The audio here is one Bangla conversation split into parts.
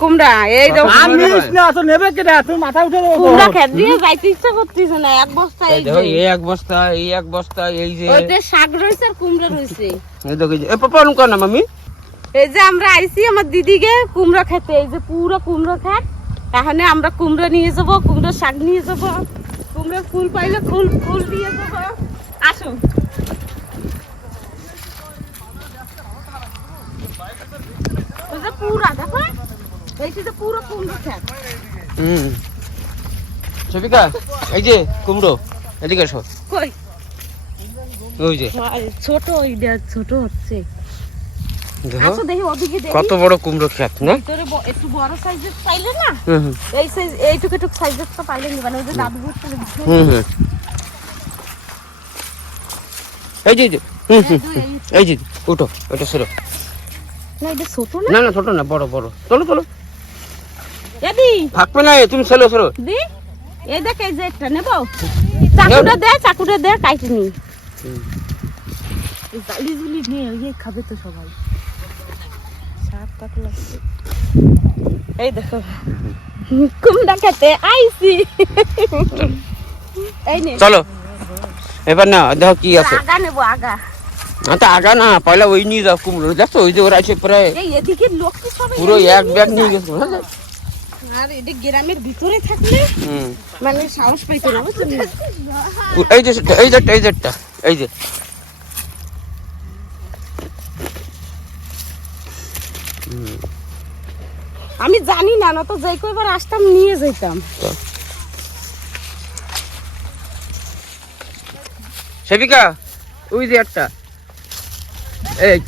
কুমড়া এই দাও আমি না তো নেবে কেডা তুই মাথা উঠে কুমড়া খেত দিয়ে যাইতে ইচ্ছা করতেছ না এক বস্তা এই যে এই এক বস্তা এই যে ওইতে শাক রইছে আর কুমড়া রইছে এই দেখো এই পাপা অন কর না মামি এই যে আমরা আইছি আমার দিদিকে কুমড়া খেতে এই যে পুরো কুমড়া খাট এখানে আমরা কুমড়া নিয়ে যাব কুমড়া শাক নিয়ে যাব কুমড়া ফুল পাইলে ফুল নিয়ে যাব আসো ওই যে পুরা দেখো এইটা তো পুরো কুমড়া খাট সবিকা এই যে কুমড়ো এদিকে এসো কই ওই যে ছোট ওইটা ছোট হচ্ছে দেখো আসো দেখি ওদিকে দেখি কত বড় কুমড়ো ক্ষেত না ভিতরে একটু বড় সাইজের পাইলে না এই সাইজ এইটুকু সাইজের তো পাইলে নিবা না ওই যে দাদু বুঝতে এই যে এই যে উঠো ওটা সরো না এটা ছোট না না ছোট না বড় বড় চলো চলো এদি থাকবে না তুমি চলো চলো দি এই দেখ এই যে একটা নেব চাকুটা দে কাইতে নি এই জালি জুলি নিয়ে ওই খাবে তো সবাই সাপ কাট লাগছে এই দেখো কুমড়া খেতে আইছি এই নে চলো এবার না দেখো কি আছে আগা নেব আগা তো আগা না পয়লা ওই নিয়ে যাও কুমড়ো দেখছো ওই যে ওরা আছে প্রায় এই এদিকে লোক কি সবাই পুরো এক ব্যাগ নিয়ে গেছে আর এটা গ্রামের ভিতরে থাকলে মানে সাহস পাইতো না বুঝছেন এই যে এই যে আমি জানি না না তো যাই কয়বার আসতাম নিয়ে যাইতাম সেবিকা ওই যে একটা এই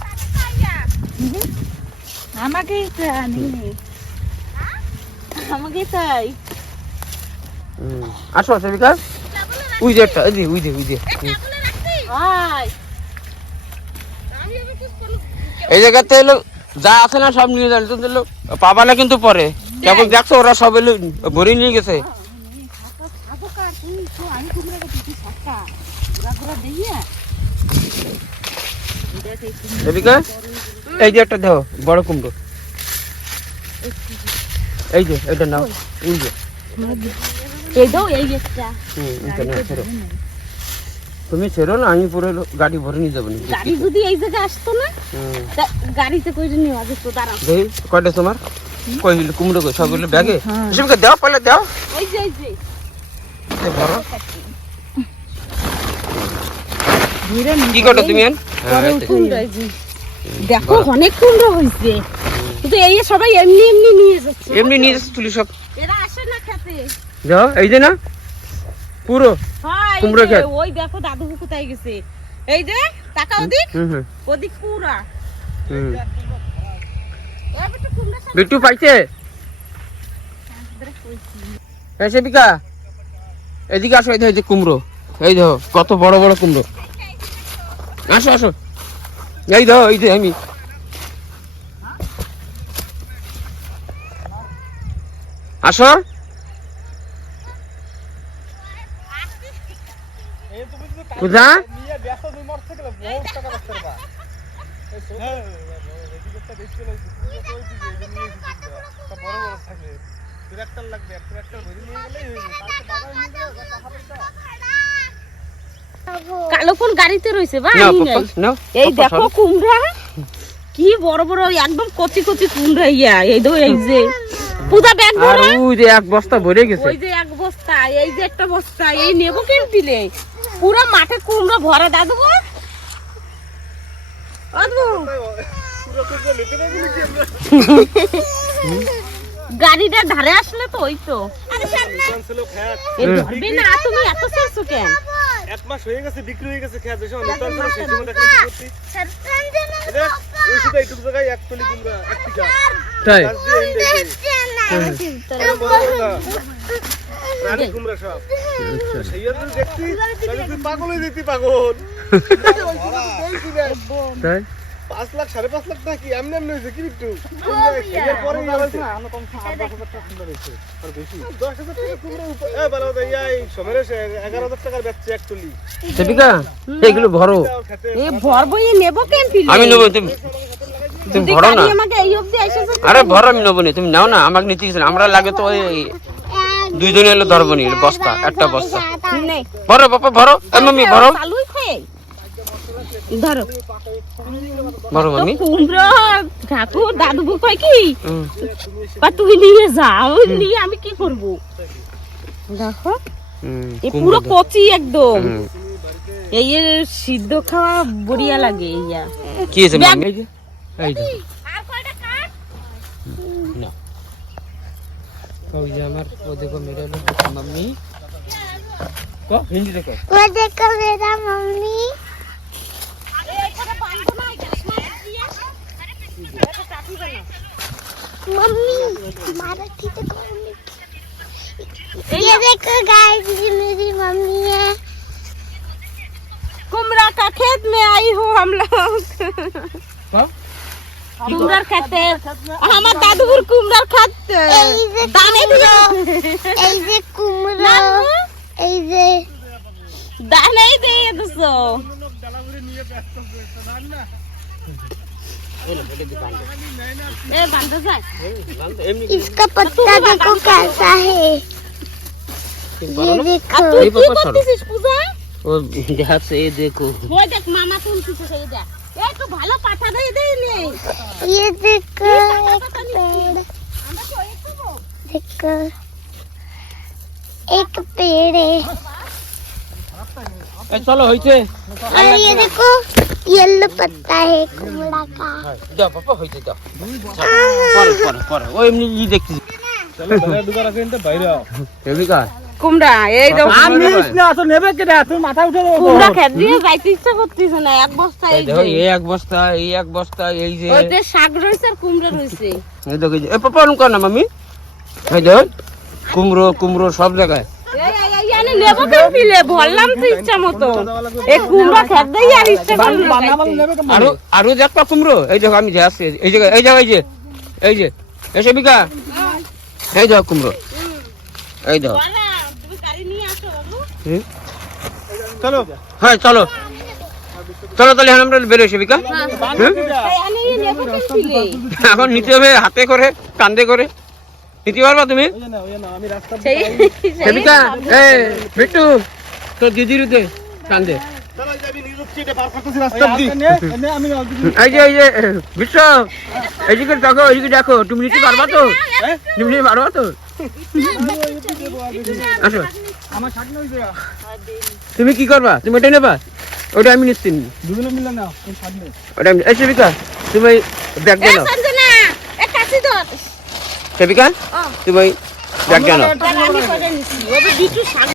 আমাকে তাই আসো সেবিকা ওই যে একটা ওই যে এই জায়গাতে এলো যা আছে না সব নিয়ে যান কিন্তু পাবা না কিন্তু পরে কেবল দেখছো ওরা সব এলো ভরে নিয়ে গেছে সেবিকা এই যে একটা দেখো বড় কুমড়ো এই যে এটা নাও এই যে এই দাও এই একটা তুমি ছেড়ো না আমি পুরো গাড়ি ভরে নিয়ে যাবো গাড়ি যদি এই জায়গায় আসতো না গাড়িতে কইরে নিও আগে তো দাঁড়াও দেই কয়টা তোমার কই কুমড়ো কই সবগুলো ব্যাগে সেবিকা দাও পালে দাও এই যে বড় কি করো তুমি দেখো অনেক কুমড়ো হয়েছে কিন্তু এই সবাই এমনি নিয়ে যাচ্ছে নিয়ে যাচ্ছে তুলি সব এরা আসে না খেতে যাও এই যে না পুরো কুমড়ো খেত ওই দেখো দাদু কোথায় গেছে এই যে টাকা ওদিক পুরা বিট্টু পাইছে সেবিকা এদিকে আসো এই যে কুমড়ো এই দেখো কত বড় বড় কুমড়ো আসো এই দেখো এই যে আমি আসো বুঝা কালো কোন গাড়িতে রয়েছে ভাই এই দেখো কুমড়া কি বড় বড় একদম কচি কুমড়া এই দো এই যে পুরা ব্যাগ ভরা ওই যে এক বস্তা ভরে গেছে ওই যে এক বস্তা এই যে একটা বস্তা এই নেব কেন দিলে পুরো মাঠে কুমড়া ভরা দাদু গাড়িটা ধারে আসলে তো ওই তো ধরবে না তুমি এত চেয়েছো কেন এক মাস হয়ে গেছে বিক্রি হয়ে গেছে খেয়ে দেশে নতুন করে সেই সময় দেখতে করতে ওই শুধু এইটুকু জায়গায় এক টলি কুমড়া এক টিকা তাই রানী কুমড়া সব সেই আর দেখছি তাহলে তুই পাগল হয়ে যেতি পাগল তাই 5 লাখ 5.5 লাখ টাকা কি এমনি হয়েছে কি একটু এর পরে আমরা কম 8,000 টাকা সুন্দর হয়েছে আর বেশি 10,000 টাকা কুমড়া এ বলো তো এই সমরেশ 11,000 টাকার বেচছে এক টলি সেবিকা এগুলো ভরো এ ভরবো নেব কেন আমি নেব তুমি যদি ভরো না। গাড়ি আমাকে এই অবধি এসেছে তো আরে ভরো, আমি নেবো না, তুমি নাও না, আমাকে নিতে গেছিল, আমরা লাগে তো ওই দুইজনে এলো ধরবো নি বস্তা, একটা বস্তা নে ভরো বাবা ভরো, মাম্মি ভরো, চালুই খাই ধরো ভরো মাম্মি। কুমড়ো ঠাকুর দাদু কয় কি হুম, বা তুই নিয়ে যাও, নিয়ে আমি কি করব? দেখো হুম, এ কুমড়ো পুরো দাও। কচি একদম, হুম, এই এর সিদ্ধ খাওয়া বড়িয়া লাগে ইয়া। কি হয়েছে মাম্মি? এই যে, এই যে আর কয়টা কাট? না, ওই যে আমার ও দেখো মেরে এলো মাম্মি, কো হিন্দি দেখো, वो देखो मेरा मम्मी আরে এখানে বাঁধবো না, গ্যাস মাছ দিয়ে এটা কাটি বানা। मम्मी तुम्हारा ठीक है मम्मी ये देखो गाइस ये मेरी मम्मी है कुमड़ा का खेत में आई हूँ हम लोग। को कुमड़ार खेते আমার দাদুর কুমড়ার খেত এই যে দানে দিয়ে এই যে কুমড়ো এই যে দানেই দিয়ে দিছো। এ বান্ধা যায় এমনি इसका पत्ता देखो कैसा है ये আর देखो তুই এই কি বাবা ছাড়ো। করতেছিস পূজা? ও দেখাচ্ছে, এই দেখো, ওই দেখ মামা তুলতেছে সেই দেখ, একটু ভালো পাঠা দিয়ে দেই নে। ये देखो एक पेड़ আমরা তো এই খাবো। देखो एक पेड़ है এই চলো হইছে, और ये देखो येलो पत्ता है कुमड़ा का দাও বাবা হইছে, দাও পরে পরে পরে, ও এমনি ই দেখছি চলো ঘরে ঢুকার আগে কিন্তু বাইরে আও। এবিকা কুমড়া এই দাও আমি না তো নেবে কেডা তুমি মাথা উঠে দাও কুমড়া খেত দিয়ে যাইতে ইচ্ছা করতেছে না, এক বস্তা এই দেখো, যে এই এক বস্তা, এই এক বস্তা, এই যে ওইতে শাক রয়েছে আর কুমড়া রয়েছে। এই দেখো, এই যে, এ পাপা অন কর না মাম্মি, এই দেখো কুমড়ো কুমড়ো সব জায়গায়, এই আনে নেবো কেউ দিলে বললাম তো ইচ্ছা মতো এই কুমড়া খেত দেই আর ইচ্ছা করলো না খাইতে। আরো আরো দেখবা কুমড়ো, এই দেখো আমি যে আসছি, এই জায়গায়, এই জায়গায়, এই যে এসে বিকা, এই দেখো কুমড়ো, এই দেখো, বাবা, তুমি গাড়ি নিয়ে আসো বাবু। হুম, চলো হ্যাঁ চলো চলো, তাহলে এখন আমরা বেরোই সেবিকা, হুম? এই আনে এই নেবো কেউ দিলে এখন নিতে হবে হাতে করে, কান্দে করে নিতে পারবা তুমি? ওই না আমি রাস্তা সেই সেবিকা, এই বিট্টু তোর দিদির উঠে কান্দে, চলো যাবি নিরুক্তি এটা পার করতেছি রাস্তা দি নে আমি এই যে বিশ্ব, এইদিকে দেখো, এইদিকে দেখো, তুমি নিতে পারবা তো? তুমি নিতে পারবা তো? আসো, আমার শাক নই দেয়া তুমি কি করবা? তুমি ওটা নেবা? ওটা আমি নিচ্ছি, দুজনে মিলে নাও তুমি শাক নে ওটা আমি, এই সেবিকা তুমি ব্যাগ এ দাও, সঞ্জনা এ কাশি ধর সেবিকা তুমি ব্যাগ দাও। আমি করে নিছি ওবে বিটু শাক